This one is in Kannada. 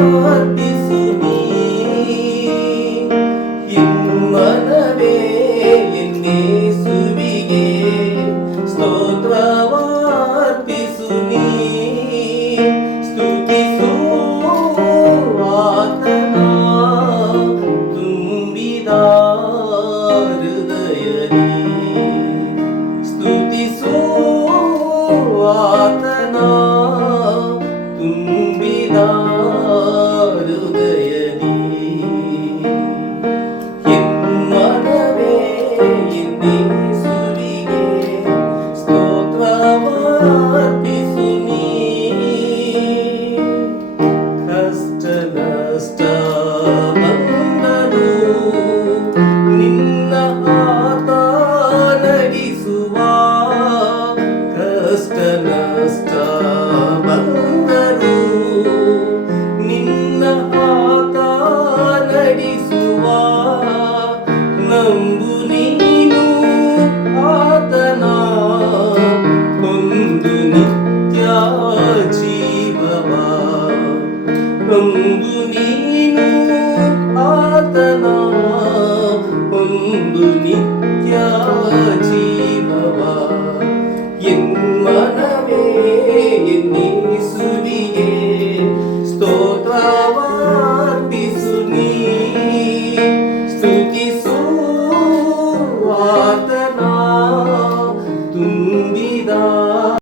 ಅರ್ಪಿಸು ನೀ ಮನವೇ ಎನ್ನೇಸುವಿಗೆ ಸ್ತೋತ್ರವಾರ್ಪಿಸು ನೀ ಸ್ತುತಿಸು ಆತನ ತುಂಬಿದ ಹೃದಯದಿ ಸ್ತುತಿಸು ಆತನ ತುಂಬಿದ ಹೃದಯದಿ ಮನವೇ ಎನ್ನೇಸುವಿಗೆ ಸ್ತೋತ್ರವಾರ್ಪಿಸು ನೀ ಕಷ್ಟ ನಷ್ಟ ಬಂದರು ನಿನ್ನ ಆತ ನಡೆಸುವ ಕಷ್ಟ ನಷ್ಟ ಬಂದರು ನಿನ್ನ ಆತ ನಡೆಸುವ ನಂಬು ನೀನು ಆತನ ಒಂದು ನಿತ್ಯ ಜೀವವ ನಂಬು